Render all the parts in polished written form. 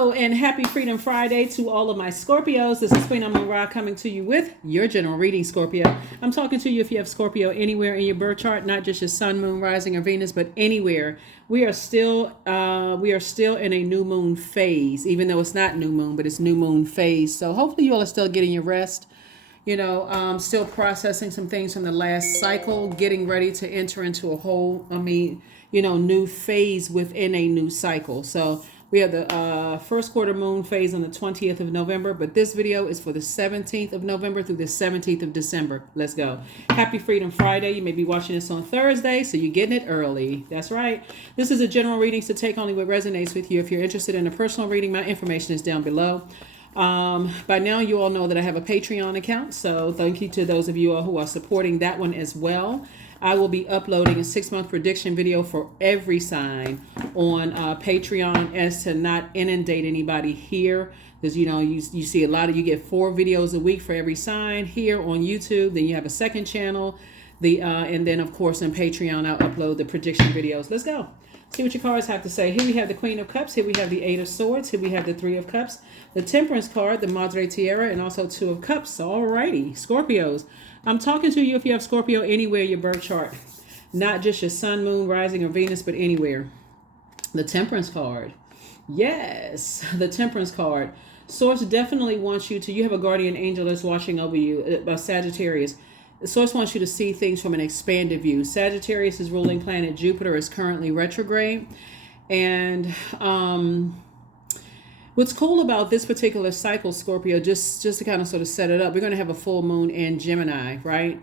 Hello and happy Freedom Friday to all of my Scorpios. This is Queen Amun Ra coming to you with your general reading, Scorpio. I'm talking to you if you have Scorpio anywhere in your birth chart, not just your sun, moon, rising, or Venus, but anywhere. We are still in a new moon phase, even though it's not new moon, but it's new moon phase. So hopefully you all are still getting your rest. Still processing some things from the last cycle, getting ready to enter into a whole, new phase within a new cycle. So we have the first quarter moon phase on the 20th of November, but this video is for the 17th of November through the 17th of December. Let's go. Happy Freedom Friday. You may be watching this on Thursday, so you're getting it early. That's right. This is a general reading, so take only what resonates with you. If you're interested in a personal reading, my information is down below. By now you all know that I have a Patreon account, so thank you to those of you all who are supporting that one as well. I will be uploading a 6-month prediction video for every sign on Patreon, as to not inundate anybody here, because you see you get 4 videos a week for every sign here on YouTube. Then you have a second channel, and then of course on Patreon I'll upload the prediction videos. Let's go. See what your cards have to say. Here we have the Queen of Cups. Here we have the 8 of Swords. Here we have the 3 of Cups, the Temperance card, the Madre Tierra, and also 2 of Cups. Alrighty, Scorpios. I'm talking to you if you have Scorpio anywhere in your birth chart. Not just your sun, moon, rising, or Venus, but anywhere. The Temperance card. Yes, the Temperance card. Source definitely wants you have a guardian angel that's watching over you, Sagittarius. The source wants you to see things from an expanded view. Sagittarius' ruling planet Jupiter is currently retrograde. And what's cool about this particular cycle, Scorpio, just to kind of sort of set it up, we're going to have a full moon in Gemini, right?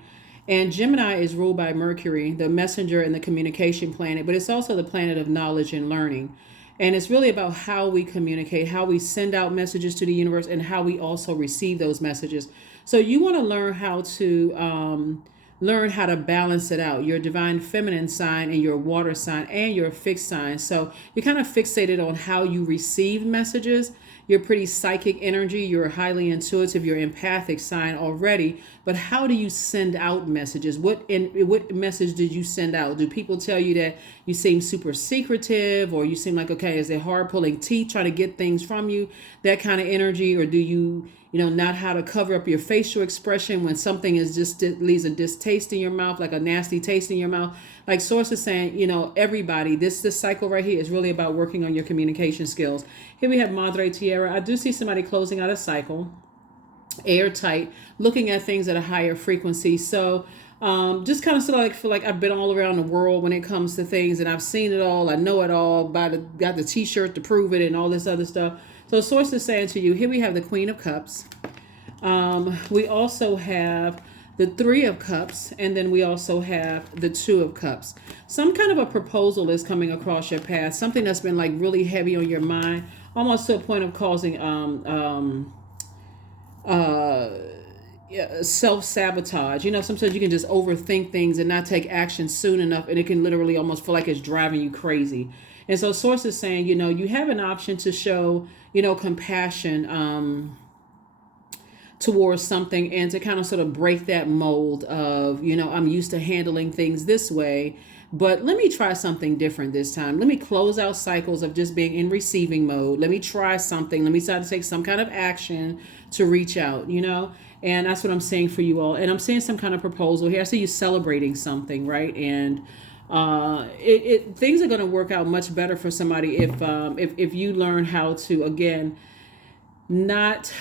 And Gemini is ruled by Mercury, the messenger and the communication planet, but it's also the planet of knowledge and learning. And it's really about how we communicate, how we send out messages to the universe, and how we also receive those messages. So you want to learn how to balance it out, your divine feminine sign and your water sign and your fixed sign. So you're kind of fixated on how you receive messages. You're pretty psychic energy. You're highly intuitive. You're empathic sign already. But how do you send out messages? What message did you send out? Do people tell you that you seem super secretive, or you seem like, okay, is it hard pulling teeth trying to get things from you? That kind of energy. Or do you not how to cover up your facial expression when something is just leaves a distaste in your mouth, like a nasty taste in your mouth? Like Source is saying, everybody, this cycle right here is really about working on your communication skills. Here we have Madre Tierra. I do see somebody closing out a cycle, airtight, looking at things at a higher frequency. So just kind of sort of like feel like I've been all around the world when it comes to things, and I've seen it all. I know it all. Got the t-shirt to prove it and all this other stuff. So Source is saying to you, here we have the Queen of Cups. We also have the 3 of Cups, and then we also have the 2 of Cups. Some kind of a proposal is coming across your path, something that's been like really heavy on your mind, almost to a point of causing self-sabotage. Sometimes you can just overthink things and not take action soon enough, and it can literally almost feel like it's driving you crazy. And so Source is saying, you have an option to show, compassion towards something, and to kind of sort of break that mold of, I'm used to handling things this way, but let me try something different this time. Let me close out cycles of just being in receiving mode. Let me try something. Let me try to take some kind of action to reach out, and that's what I'm saying for you all. And I'm seeing some kind of proposal here. I see you celebrating something, right? And things are going to work out much better for somebody if you learn how to, again, not,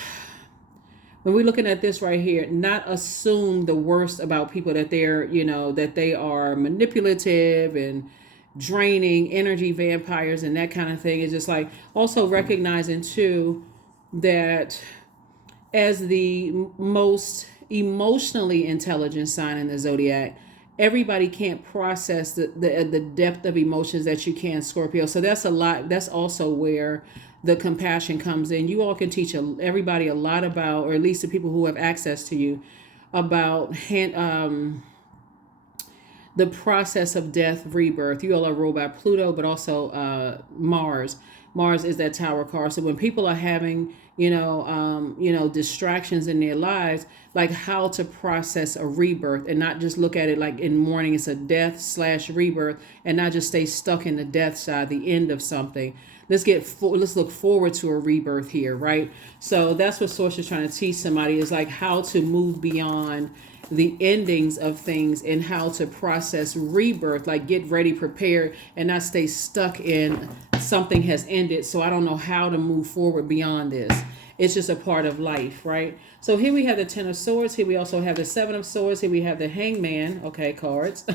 when we're looking at this right here, not assume the worst about people, that they're, that they are manipulative and draining, energy vampires and that kind of thing. It's just like also recognizing too that as the most emotionally intelligent sign in the Zodiac, everybody can't process the depth of emotions that you can, Scorpio. So that's a lot. That's also where the compassion comes in. You all can teach everybody a lot about, or at least the people who have access to you, about the process of death, rebirth. You all are ruled by Pluto, but also Mars. Mars is that tower card. So when people are having, distractions in their lives, like how to process a rebirth and not just look at it like in mourning, it's a death/rebirth, and not just stay stuck in the death side, the end of something. let's look forward to a rebirth here, right? So that's what Source is trying to teach somebody, is like how to move beyond the endings of things and how to process rebirth, like get ready, prepared, and not stay stuck in something has ended, so I don't know how to move forward beyond this. It's just a part of life, right? So here we have the Ten of Swords. Here we also have the Seven of Swords. Here we have the Hangman, okay, cards.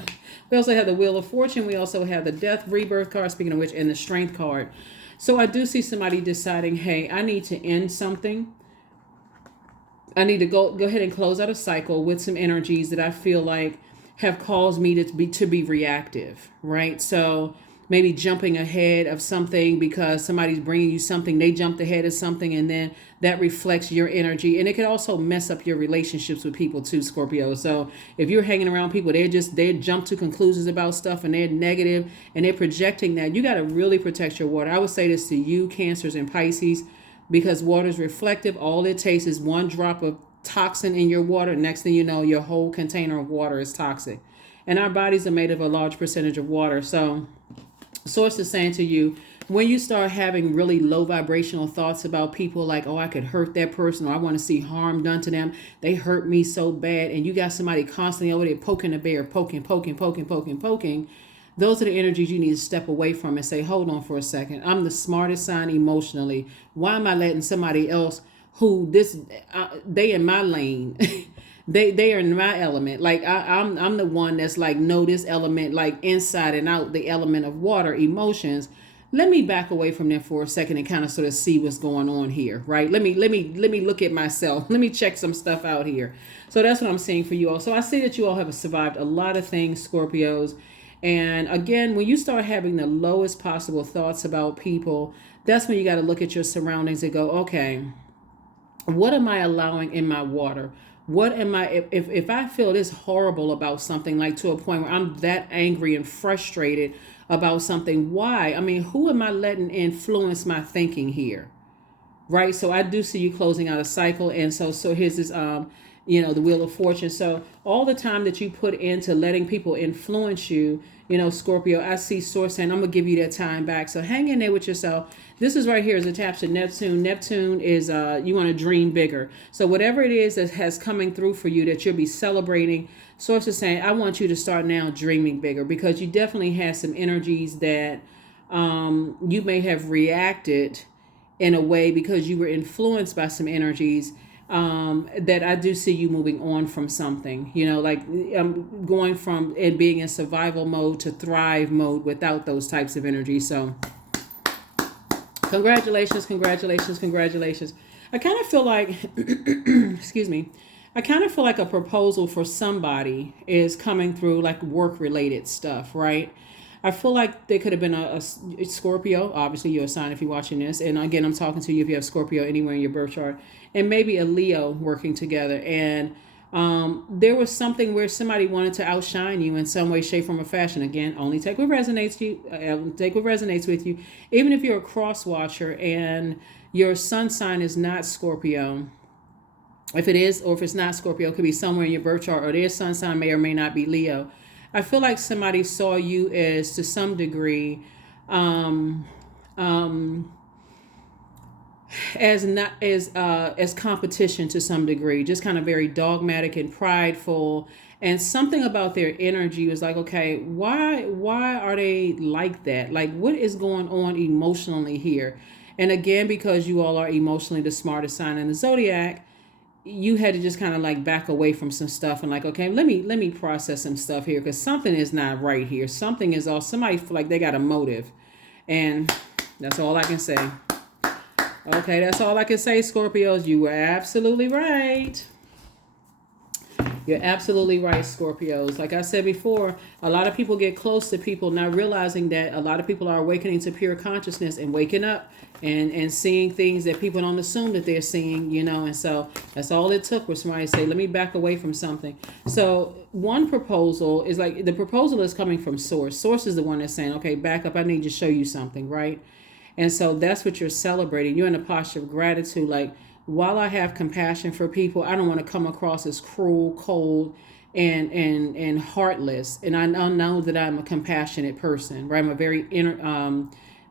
We also have the Wheel of Fortune. We also have the Death, Rebirth card, speaking of which, and the Strength card. So I do see somebody deciding, hey, I need to end something. I need to go ahead and close out a cycle with some energies that I feel like have caused me to be reactive, right? So maybe jumping ahead of something because somebody's bringing you something, they jumped ahead of something, and then that reflects your energy. And it could also mess up your relationships with people too, Scorpio. So if you're hanging around people, they jump to conclusions about stuff and they're negative and they're projecting that. You got to really protect your water. I would say this to you, Cancers and Pisces, because water is reflective. All it takes is one drop of toxin in your water. Next thing you know, your whole container of water is toxic. And our bodies are made of a large percentage of water. So Source is saying to you, when you start having really low vibrational thoughts about people, like, oh, I could hurt that person, or I want to see harm done to them, they hurt me so bad, and you got somebody constantly over there poking the bear, poking, those are the energies you need to step away from and say, hold on for a second. I'm the smartest sign emotionally. Why am I letting somebody else who they in my lane, they are in my element. Like I'm the one that's like, know this element like inside and out, the element of water, emotions. Let me back away from them for a second and kind of sort of see what's going on here, right? Let me look at myself. Let me check some stuff out here. So that's what I'm seeing for you all. So I see that you all have survived a lot of things, Scorpios. And again, when you start having the lowest possible thoughts about people, that's when you got to look at your surroundings and go, okay, what am I allowing in my water? What am I, if I feel this horrible about something, like to a point where I'm that angry and frustrated about something, why? I mean, who am I letting influence my thinking here? Right? So I do see you closing out a cycle. And so here's this, the Wheel of Fortune. So all the time that you put into letting people influence you, Scorpio, I see Source saying, I'm going to give you that time back. So hang in there with yourself. This is right here is attached to Neptune. Neptune is, you want to dream bigger. So whatever it is that has coming through for you that you'll be celebrating, Source is saying, I want you to start now dreaming bigger, because you definitely have some energies that you may have reacted in a way because you were influenced by some energies that I do see you moving on from something, like going from it being in survival mode to thrive mode without those types of energies. So congratulations. I kind of feel like, excuse me, I kind of feel like a proposal for somebody is coming through, like work related stuff, right? I feel like there could have been a Scorpio. Obviously, you're a sign if you're watching this. And again, I'm talking to you if you have Scorpio anywhere in your birth chart. And maybe a Leo working together. And there was something where somebody wanted to outshine you in some way, shape, form, or fashion. Again, only take what resonates with you. Even if you're a cross watcher and your sun sign is not Scorpio, if it is, or if it's not Scorpio, it could be somewhere in your birth chart, or their sun sign may or may not be Leo. I feel like somebody saw you as, to some degree, as competition to some degree, just kind of very dogmatic and prideful. And something about their energy was like, okay, why are they like that? Like, what is going on emotionally here? And again, because you all are emotionally the smartest sign in the Zodiac, you had to just kind of like back away from some stuff and like, okay, let me process some stuff here, because something is not right here. Something is off. Somebody feel like they got a motive, and that's all I can say. Okay, that's all I can say, Scorpios. You were absolutely right. You're absolutely right, Scorpios. Like I said before, a lot of people get close to people not realizing that a lot of people are awakening to pure consciousness and waking up and seeing things that people don't assume that they're seeing, and so that's all it took was somebody to say, let me back away from something. So one proposal is like, the proposal is coming from Source. Source is the one that's saying, okay, back up, I need to show you something, right? And so that's what you're celebrating. You're in a posture of gratitude, like, while I have compassion for people, I don't want to come across as cruel, cold, and heartless. And I know that I'm a compassionate person, right? I'm a very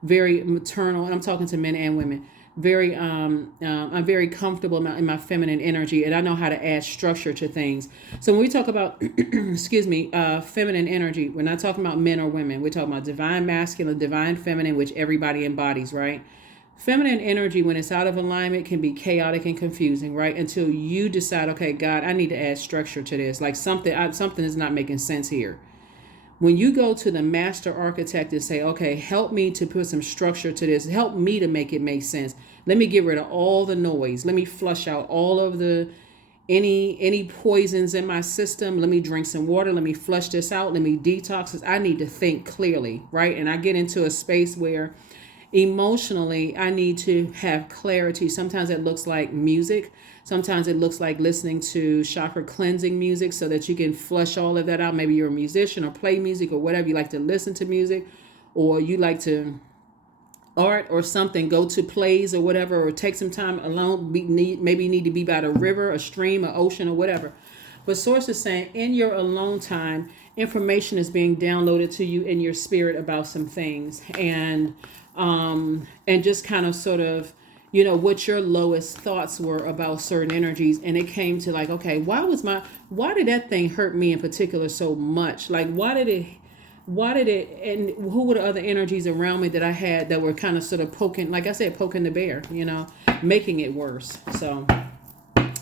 very maternal, and I'm talking to men and women. Very I'm very comfortable in my feminine energy, and I know how to add structure to things. So when we talk about excuse me, feminine energy, we're not talking about men or women. We're talking about divine masculine, divine feminine, which everybody embodies, right? Feminine energy, when it's out of alignment, can be chaotic and confusing, right? Until you decide, okay, God, I need to add structure to this. Like something is not making sense here. When you go to the master architect and say, okay, help me to put some structure to this, help me to make it make sense. Let me get rid of all the noise. Let me flush out all of the any poisons in my system. Let me drink some water. Let me flush this out. Let me detox this. I need to think clearly, right? And I get into a space where emotionally I need to have clarity. Sometimes it looks like music. Sometimes it looks like listening to chakra cleansing music so that you can flush all of that out. Maybe you're a musician or play music or whatever. You like to listen to music, or you like to art or something, go to plays or whatever, or take some time alone. Maybe you need to be by the river, a stream, an ocean, or whatever. But Source is saying in your alone time, information is being downloaded to you in your spirit about some things, and just kind of sort of, what your lowest thoughts were about certain energies. And it came to like, okay, why did that thing hurt me in particular so much? Like, why did it, and who were the other energies around me that I had that were kind of sort of poking, like I said, poking the bear, making it worse. So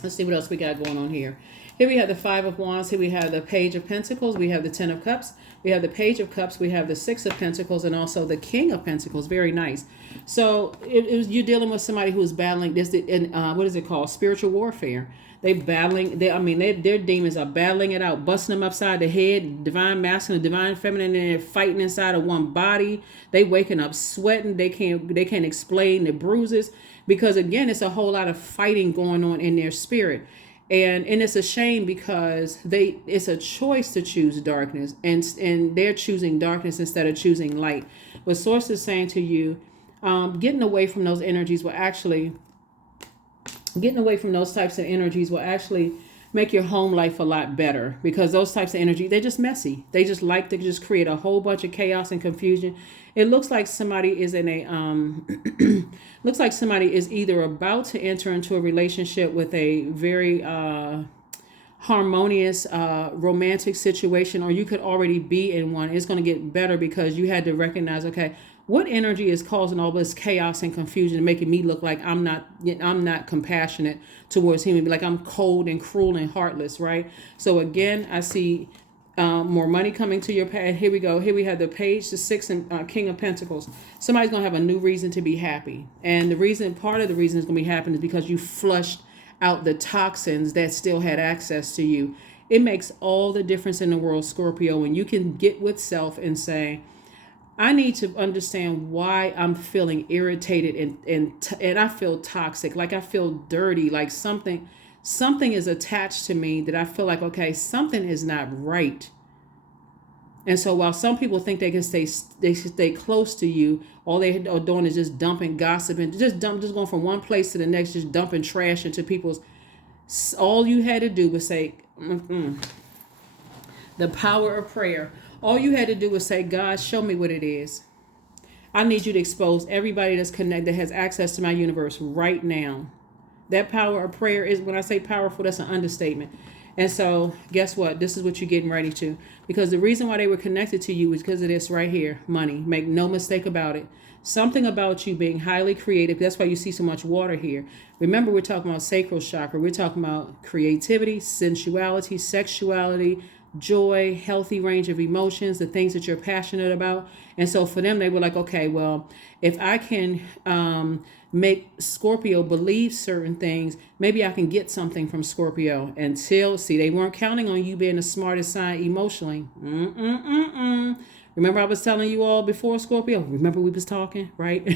let's see what else we got going on here. Here we have the Five of Wands. Here we have the Page of Pentacles. We have the Ten of Cups. We have the Page of Cups. We have the Six of Pentacles, and also the King of Pentacles. Very nice. So you're dealing with somebody who's battling this, what is it called? Spiritual warfare. Their demons are battling it out, busting them upside the head. Divine masculine, divine feminine, and they're fighting inside of one body. They waking up sweating. They can't explain the bruises, because again, it's a whole lot of fighting going on in their spirit. And it's a shame, because it's a choice to choose darkness, and they're choosing darkness instead of choosing light. But Source is saying to you, getting away from those energies will actually make your home life a lot better, because those types of energy, they're just messy. They just like to just create a whole bunch of chaos and confusion. It looks like somebody is either about to enter into a relationship with a very harmonious romantic situation, or you could already be in one. It's going to get better because you had to recognize, okay, what energy is causing all this chaos and confusion, making me look like I'm not compassionate towards him, like I'm cold and cruel and heartless, right? So again, I see more money coming to your path. Here we go. Here we have the Page, the Six, and King of Pentacles. Somebody's going to have a new reason to be happy. And part of the reason it's going to be happy is because you flushed out the toxins that still had access to you. It makes all the difference in the world, Scorpio, when you can get with self and say, I need to understand why I'm feeling irritated and I feel toxic, like I feel dirty, like something is attached to me that I feel like, okay, something is not right. And so while some people think they can stay close to you, all they are doing is just dumping gossip and just going from one place to the next, just dumping trash into people's. All you had to do was say, the power of prayer. All you had to do was say, God, show me what it is. I need you to expose everybody that's connected, that has access to my universe right now. That power of prayer is, when I say powerful, that's an understatement. And so guess what? This is what you're getting ready to. Because the reason why they were connected to you is because of this right here, money. Make no mistake about it. Something about you being highly creative. That's why you see so much water here. Remember, we're talking about sacral chakra. We're talking about creativity, sensuality, sexuality, joy, healthy range of emotions, the things that you're passionate about. And so for them, they were like, okay, well, if I can make Scorpio believe certain things, maybe I can get something from Scorpio. They weren't counting on you being the smartest sign emotionally. Remember I was telling you all before, Scorpio? Remember we was talking, right?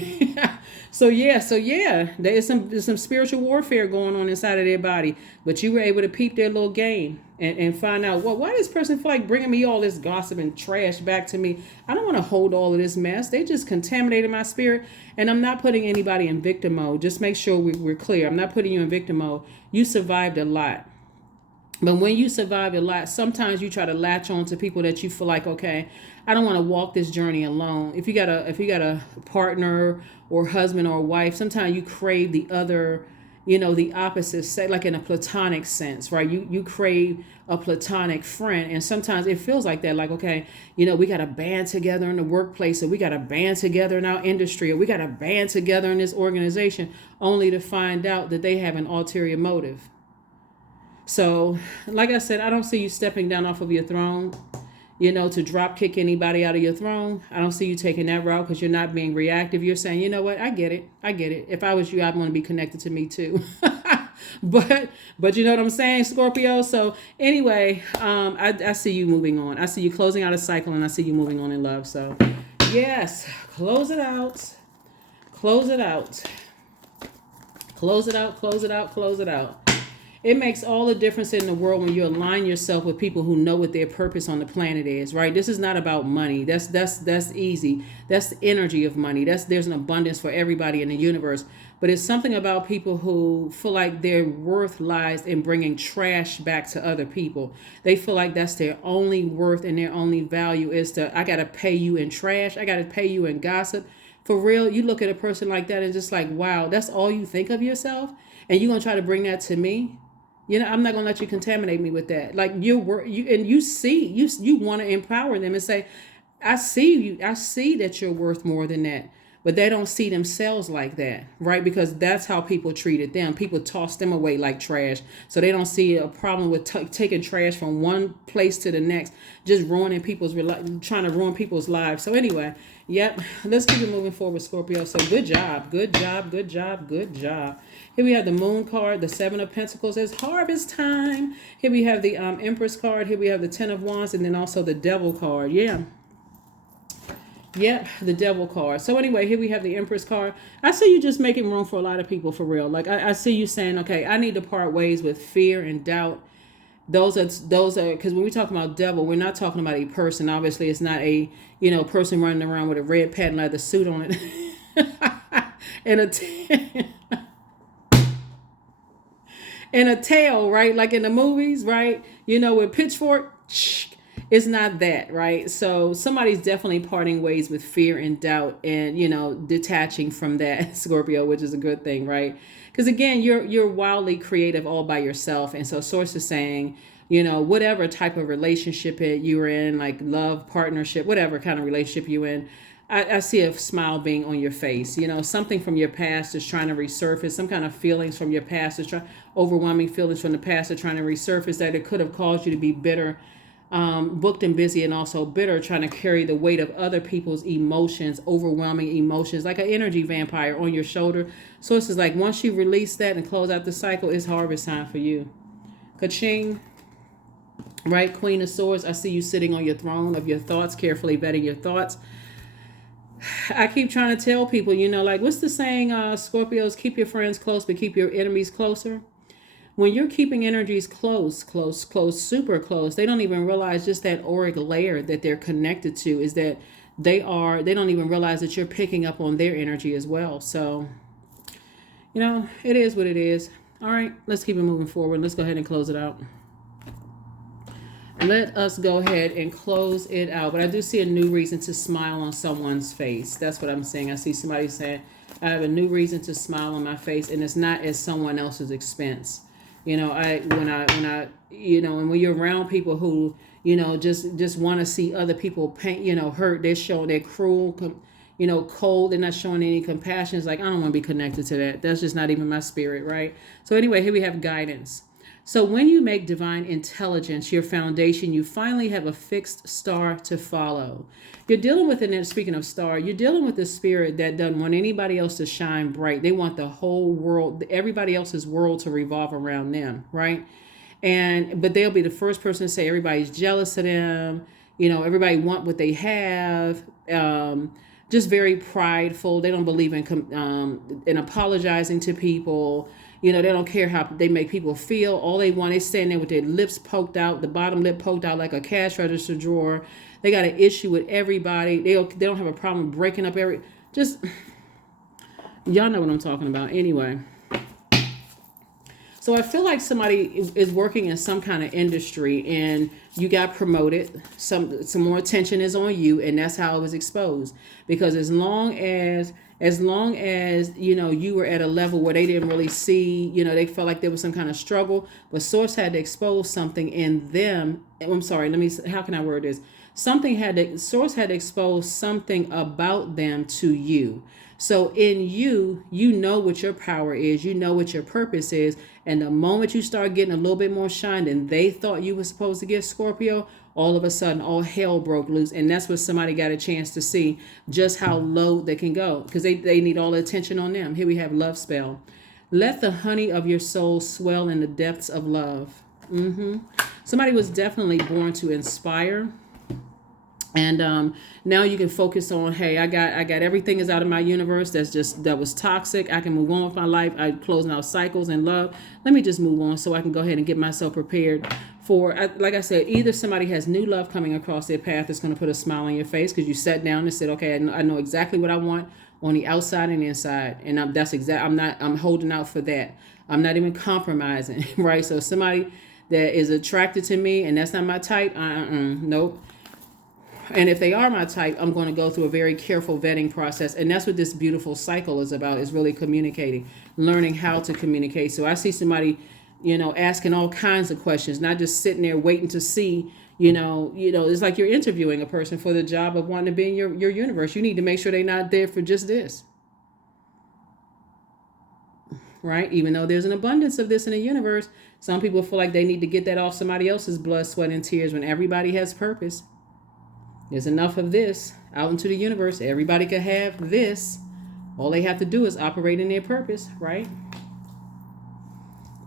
So yeah, there's some spiritual warfare going on inside of their body, but you were able to peep their little game and find out, well, why does this person feel like bringing me all this gossip and trash back to me? I don't want to hold all of this mess. They just contaminated my spirit, and I'm not putting anybody in victim mode. Just make sure we're clear. I'm not putting you in victim mode. You survived a lot. But when you survive a lot, sometimes you try to latch on to people that you feel like, okay, I don't want to walk this journey alone. If you got a partner or husband or wife, sometimes you crave the other, the opposite sex, like in a platonic sense, right? You crave a platonic friend, and sometimes it feels like that, like, okay, we got to band together in the workplace, or we got to band together in our industry, or we got to band together in this organization, only to find out that they have an ulterior motive. So, like I said, I don't see you stepping down off of your throne, to drop kick anybody out of your throne. I don't see you taking that route because you're not being reactive. You're saying, you know what, I get it. If I was you, I'd want to be connected to me too. but you know what I'm saying, Scorpio? So anyway, I see you moving on. I see you closing out a cycle, and I see you moving on in love. So yes, close it out. Close it out. Close it out, close it out, close it out. It makes all the difference in the world when you align yourself with people who know what their purpose on the planet is, right? This is not about money. That's easy. That's the energy of money. There's an abundance for everybody in the universe. But it's something about people who feel like their worth lies in bringing trash back to other people. They feel like that's their only worth, and their only value is I got to pay you in trash. I got to pay you in gossip. For real, you look at a person like that and just like, wow, that's all you think of yourself? And you're going to try to bring that to me? I'm not going to let you contaminate me with that. Like you want to empower them and say, I see you. I see that you're worth more than that. But they don't see themselves like that, right? Because that's how people treated them. People toss them away like trash. So they don't see a problem with taking trash from one place to the next, just trying to ruin people's lives. So anyway, yep, let's keep it moving forward, Scorpio. So good job. Here we have the Moon card, the Seven of Pentacles. It's harvest time. Here we have the Empress card. Here we have the Ten of Wands, and then also the Devil card. Yeah. Yep, the Devil card. So anyway, here we have the Empress card. I see you just making room for a lot of people, for real. Like I see you saying, okay, I need to part ways with fear and doubt. Those are because when we talk about devil, we're not talking about a person. Obviously, it's not a person running around with a red patent leather suit on it and and a tail, right? Like in the movies, right? With pitchfork. It's not that, right? So somebody's definitely parting ways with fear and doubt, and detaching from that, Scorpio, which is a good thing, right? Because again, you're wildly creative all by yourself, and so Source is saying, whatever type of relationship you're in, like love, partnership, whatever kind of relationship you're in, I see a smile being on your face. Something from your past is trying to resurface. Some kind of feelings from your past is overwhelming feelings from the past are trying to resurface that it could have caused you to be bitter. Booked and busy, and also bitter, trying to carry the weight of other people's emotions, overwhelming emotions, like an energy vampire on your shoulder. So it's just like once you release that and close out the cycle, it's harvest time for you. Ka-ching. Right, Queen of Swords. I see you sitting on your throne of your thoughts, carefully vetting your thoughts. I keep trying to tell people, like what's the saying, Scorpios, keep your friends close, but keep your enemies closer. When you're keeping energies close, super close, they don't even realize just that auric layer that they're connected to is that they don't even realize that you're picking up on their energy as well. So, it is what it is. All right, let's keep it moving forward. Let's go ahead and close it out. Let us go ahead and close it out. But I do see a new reason to smile on someone's face. That's what I'm saying. I see somebody saying, I have a new reason to smile on my face, and it's not at someone else's expense. And when you're around people who, just want to see other people pain, hurt, they're cruel, cold, they're not showing any compassion. It's like, I don't want to be connected to that. That's just not even my spirit, right? So anyway, here we have guidance. So when you make divine intelligence your foundation, you finally have a fixed star to follow. You're dealing with, and speaking of star, you're dealing with a spirit that doesn't want anybody else to shine bright. They want the whole world, everybody else's world to revolve around them, right? But they'll be the first person to say everybody's jealous of them. Everybody want what they have. Just very prideful. They don't believe in apologizing to people. They don't care how they make people feel. All they want is standing there with their lips poked out, the bottom lip poked out like a cash register drawer. They got an issue with everybody. They don't have a problem breaking up y'all know what I'm talking about. Anyway. So I feel like somebody is working in some kind of industry and you got promoted. Some more attention is on you, and that's how it was exposed. Because as long as you were at a level where they didn't really see, they felt like there was some kind of struggle, but source had to expose something in them. I'm sorry, how can I word this? Source had to expose something about them to you. So in you, you know what your power is, you know what your purpose is. And the moment you start getting a little bit more shine than they thought you were supposed to get, Scorpio, all of a sudden all hell broke loose. And that's what somebody got a chance to see, just how low they can go, because they need all the attention on them. Here we have love spell. Let the honey of your soul swell in the depths of love. Somebody was definitely born to inspire. And now you can focus on, hey, I got everything is out of my universe that was toxic. I can move on with my life. I'm closing out cycles and love. Let me just move on so I can go ahead and get myself prepared for, like I said, either somebody has new love coming across their path that's going to put a smile on your face because you sat down and said, okay, I know exactly what I want on the outside and inside, and I'm holding out for that. I'm not even compromising, right? So somebody that is attracted to me and that's not my type, nope. And if they are my type, I'm going to go through a very careful vetting process. And that's what this beautiful cycle is about, is really communicating, learning how to communicate. So I see somebody, asking all kinds of questions, not just sitting there waiting to see, it's like you're interviewing a person for the job of wanting to be in your universe. You need to make sure they're not there for just this. Right? Even though there's an abundance of this in the universe, some people feel like they need to get that off somebody else's blood, sweat, and tears when everybody has purpose. There's enough of this out into the universe. Everybody could have this. All they have to do is operate in their purpose, right?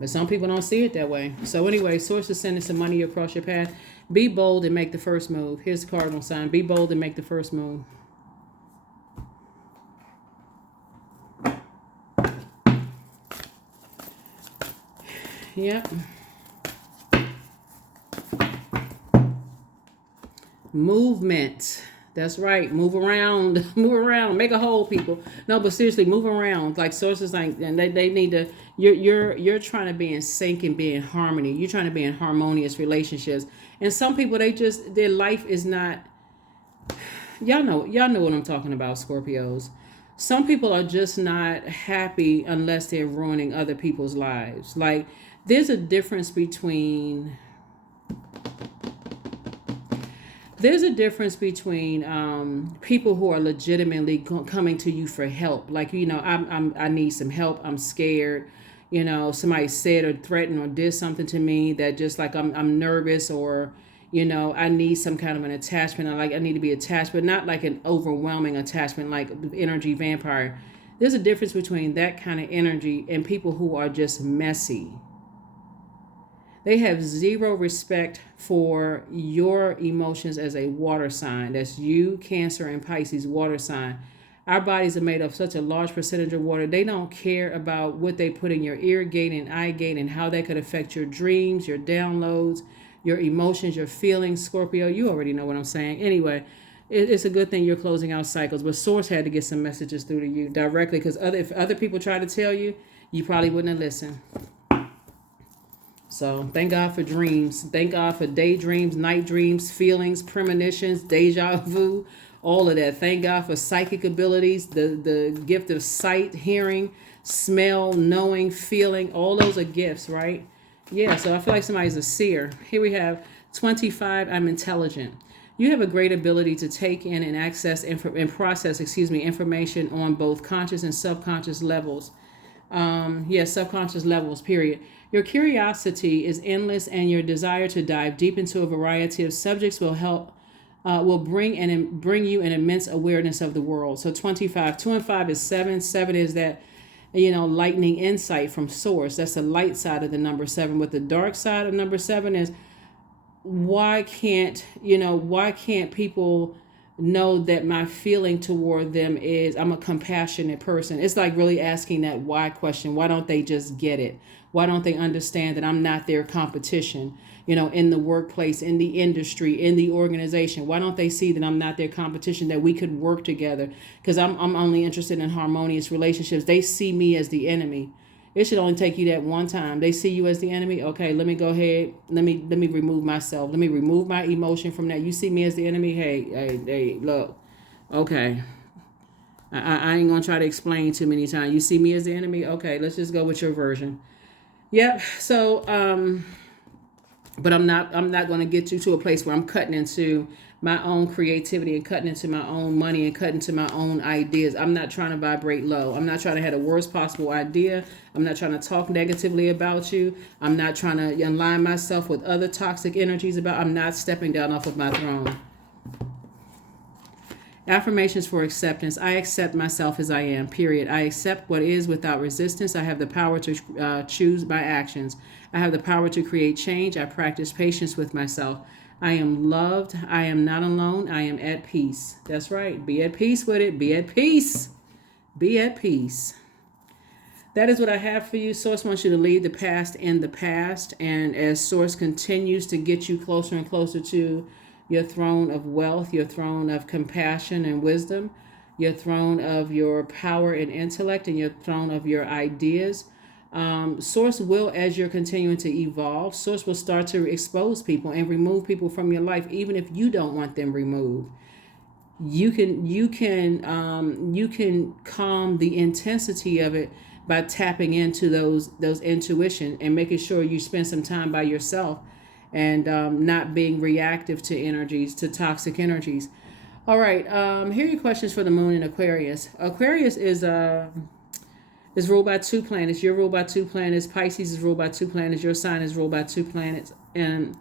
But some people don't see it that way. So anyway, source is sending some money across your path. Be bold and make the first move. Here's the cardinal sign. Be bold and make the first move. Yep. Movement. That's right. Move around. Move around. Make a hole, people. No, but seriously, move around. Like sources, like, and they need to. You're trying to be in sync and be in harmony. You're trying to be in harmonious relationships. And some people, their life is not. Y'all know what I'm talking about, Scorpios. Some people are just not happy unless they're ruining other people's lives. Like, there's a difference between. There's a difference between people who are legitimately coming to you for help. Like, I need some help. I'm scared. Somebody said or threatened or did something to me that just like I'm nervous, or, I need some kind of an attachment. I need to be attached, but not like an overwhelming attachment, like energy vampire. There's a difference between that kind of energy and people who are just messy. They have zero respect for your emotions as a water sign. That's you, Cancer, and Pisces, water sign. Our bodies are made of such a large percentage of water. They don't care about what they put in your ear gate and eye gate and how that could affect your dreams, your downloads, your emotions, your feelings. Scorpio, you already know what I'm saying. Anyway, it's a good thing you're closing out cycles. But Source had to get some messages through to you directly, because if other people try to tell you, you probably wouldn't have listened. So thank God for dreams. Thank God for daydreams, night dreams, feelings, premonitions, deja vu, all of that. Thank God for psychic abilities, the gift of sight, hearing, smell, knowing, feeling. All those are gifts, right? Yeah, so I feel like somebody's a seer. Here we have 25, I'm intelligent. You have a great ability to take in and access and process, information on both conscious and subconscious levels. Subconscious levels, period. Your curiosity is endless, and your desire to dive deep into a variety of subjects will bring you an immense awareness of the world. So 25, 2 and 5 is 7. 7 is that, lightning insight from source. That's the light side of the number 7. But the dark side of number 7 is, why can't people know that my feeling toward them is I'm a compassionate person? It's like really asking that why question. Why don't they just get it? Why don't they understand that I'm not their competition, in the workplace, in the industry, in the organization? Why don't they see that I'm not their competition, that we could work together? Because I'm only interested in harmonious relationships. They see me as the enemy. It should only take you that one time. They see you as the enemy. Okay, let me go ahead. Let me remove myself. Let me remove my emotion from that. You see me as the enemy. Hey, look. Okay. I ain't gonna try to explain too many times. You see me as the enemy. Okay, let's just go with your version. Yep. So but I'm not going to get you to a place where I'm cutting into my own creativity and cutting into my own money and cutting into my own ideas. I'm not trying to vibrate low. I'm not trying to have the worst possible idea. I'm not trying to talk negatively about you. I'm not trying to align myself with other toxic energies I'm not stepping down off of my throne. Affirmations for acceptance. I accept myself as I am, period. I accept what is without resistance. I have the power to choose my actions. I have the power to create change. I practice patience with myself. I am loved. I am not alone. I am at peace. That's right. Be at peace with it. Be at peace. Be at peace. That is what I have for you. Source wants you to leave the past in the past. And as Source continues to get you closer and closer to your throne of wealth, your throne of compassion and wisdom, your throne of your power and intellect, and your throne of your ideas. Source will, as you're continuing to evolve, Source will start to expose people and remove people from your life, even if you don't want them removed. You can calm the intensity of it by tapping into those intuition and making sure you spend some time by yourself and not being reactive to energies, to toxic energies. All right, here are your questions for the moon in Aquarius. Aquarius is ruled by two planets. You're ruled by two planets. Pisces is ruled by two planets. Your sign is ruled by two planets. And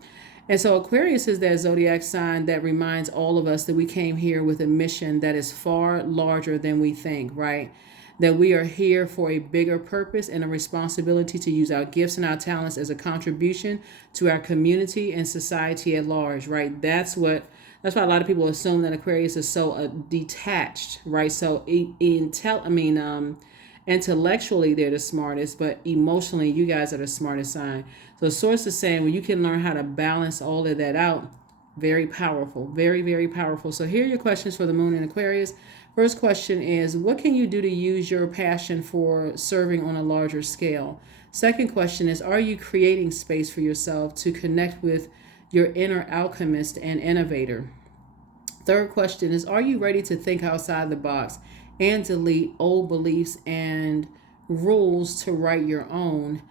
so Aquarius is that zodiac sign that reminds all of us that we came here with a mission that is far larger than we think, right? That we are here for a bigger purpose and a responsibility to use our gifts and our talents as a contribution to our community and society at large, right? That's why a lot of people assume that Aquarius is so detached, right? So intellectually they're the smartest, but emotionally you guys are the smartest sign. So Source is saying when you can learn how to balance all of that out, very powerful, very, very powerful. So here are your questions for the moon in Aquarius. First question is, what can you do to use your passion for serving on a larger scale? Second question is, are you creating space for yourself to connect with your inner alchemist and innovator? Third question is, are you ready to think outside the box and delete old beliefs and rules to write your own?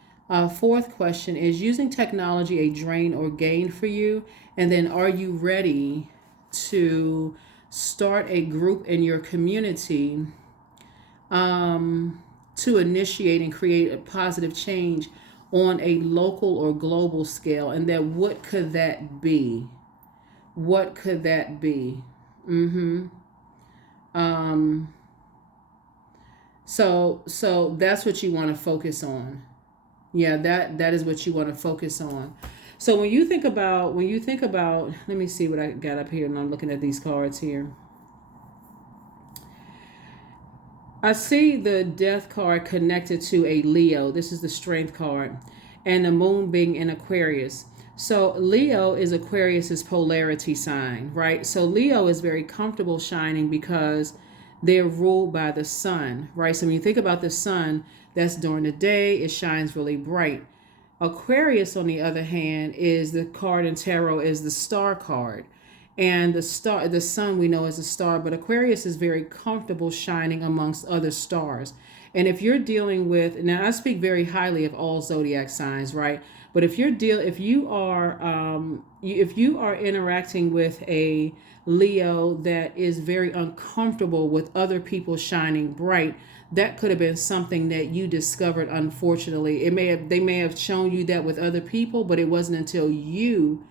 Fourth question is, using technology a drain or gain for you? And then, are you ready to start a group in your community to initiate and create a positive change on a local or global scale? And then what could that be? What could that be? So that's what you want to focus on. Yeah, that is what you want to focus on. So when you think about, let me see what I got up here, and I'm looking at these cards here. I see the Death card connected to a Leo. This is the Strength card, and the moon being in Aquarius. So Leo is Aquarius's polarity sign, right? So Leo is very comfortable shining because they're ruled by the sun, right? So when you think about the sun, that's during the day, it shines really bright. Aquarius, on the other hand, is the card in tarot is the star card. And the sun we know is a star, but Aquarius is very comfortable shining amongst other stars. And if you're dealing with, now I speak very highly of all zodiac signs, right? But if you are interacting with a Leo that is very uncomfortable with other people shining bright, that could have been something that you discovered. Unfortunately, they may have shown you that with other people, but it wasn't until you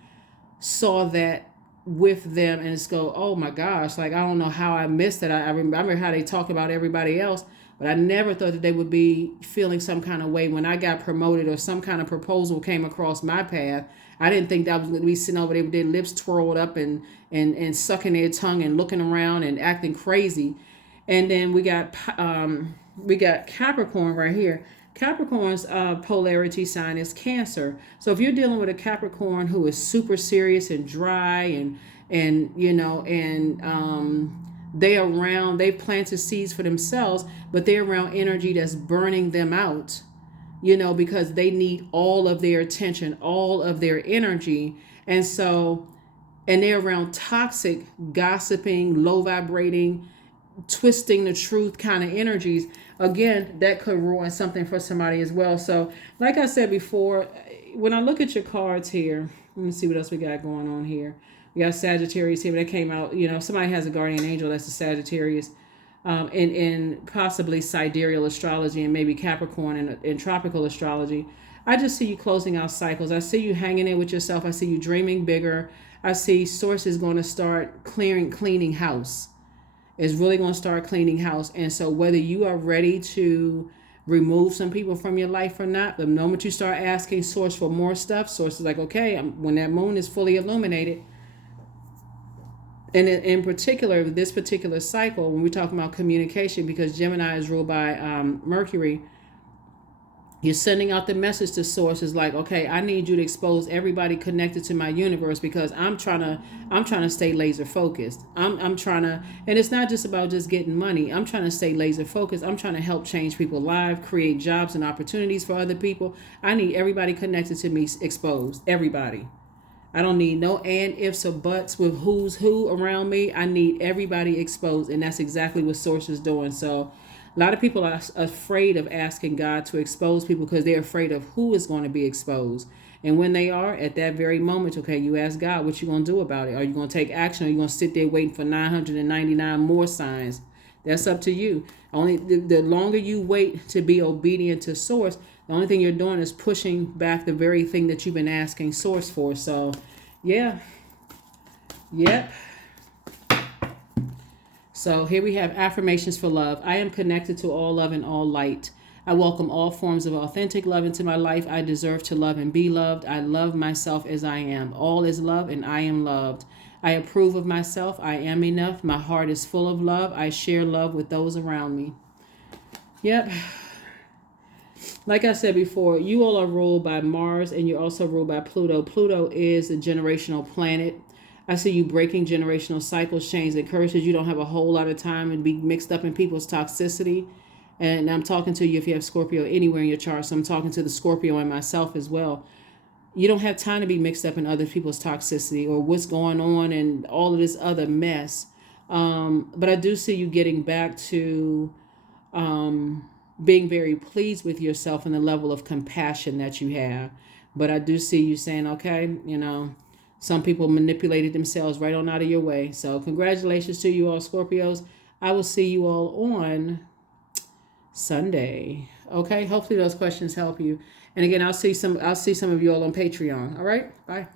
saw that with them and it's go, oh my gosh, like I don't know how I missed it. I remember how they talk about everybody else, but I never thought that they would be feeling some kind of way when I got promoted or some kind of proposal came across my path. I didn't think that I was going to be sitting over there with their lips twirled up and sucking their tongue and looking around and acting crazy. And then we got Capricorn right here. Capricorn's polarity sign is Cancer. So if you're dealing with a Capricorn who is super serious and dry and they've planted seeds for themselves, but they're around energy that's burning them out. because they need all of their attention, all of their energy. And so, and they're around toxic, gossiping, low vibrating, twisting the truth kind of energies. Again, that could ruin something for somebody as well. So, like I said before, when I look at your cards here, let me see what else we got going on here. We got Sagittarius here, but that came out, somebody has a guardian angel, that's a Sagittarius. In possibly sidereal astrology and maybe Capricorn in tropical astrology. I just see you closing out cycles. I see you hanging in with yourself. I see you dreaming bigger. I see Source is going to start cleaning house. It's really going to start cleaning house. And so whether you are ready to remove some people from your life or not, the moment you start asking Source for more stuff, Source is like, okay, when that moon is fully illuminated, and in particular, this particular cycle, when we're talking about communication, because Gemini is ruled by Mercury, you're sending out the message to sources like, okay, I need you to expose everybody connected to my universe because I'm trying to stay laser focused. I'm trying to, and it's not just about just getting money. I'm trying to stay laser focused. I'm trying to help change people's lives, create jobs and opportunities for other people. I need everybody connected to me exposed. Everybody. I don't need no and, ifs, or buts with who's who around me. I need everybody exposed. And that's exactly what Source is doing. So a lot of people are afraid of asking God to expose people because they're afraid of who is going to be exposed. And when they are, at that very moment, okay, you ask God, what you going to do about it? Are you going to take action? Or are you going to sit there waiting for 999 more signs? That's up to you. Only the longer you wait to be obedient to Source, the only thing you're doing is pushing back the very thing that you've been asking Source for. So, yeah. Yep. So here we have affirmations for love. I am connected to all love and all light. I welcome all forms of authentic love into my life. I deserve to love and be loved. I love myself as I am. All is love and I am loved. I approve of myself. I am enough. My heart is full of love. I share love with those around me. Yep. Like I said before, you all are ruled by Mars and you're also ruled by Pluto. Pluto is a generational planet. I see you breaking generational cycles, chains, and curses. You don't have a whole lot of time and be mixed up in people's toxicity. And I'm talking to you if you have Scorpio anywhere in your chart. So I'm talking to the Scorpio and myself as well. You don't have time to be mixed up in other people's toxicity or what's going on and all of this other mess. But I do see you getting back to being very pleased with yourself and the level of compassion that you have. But I do see you saying, okay, some people manipulated themselves right on out of your way. So congratulations to you all, Scorpios. I will see you all on Sunday. Okay, hopefully those questions help you. And again, I'll see some of you all on Patreon. All right, bye.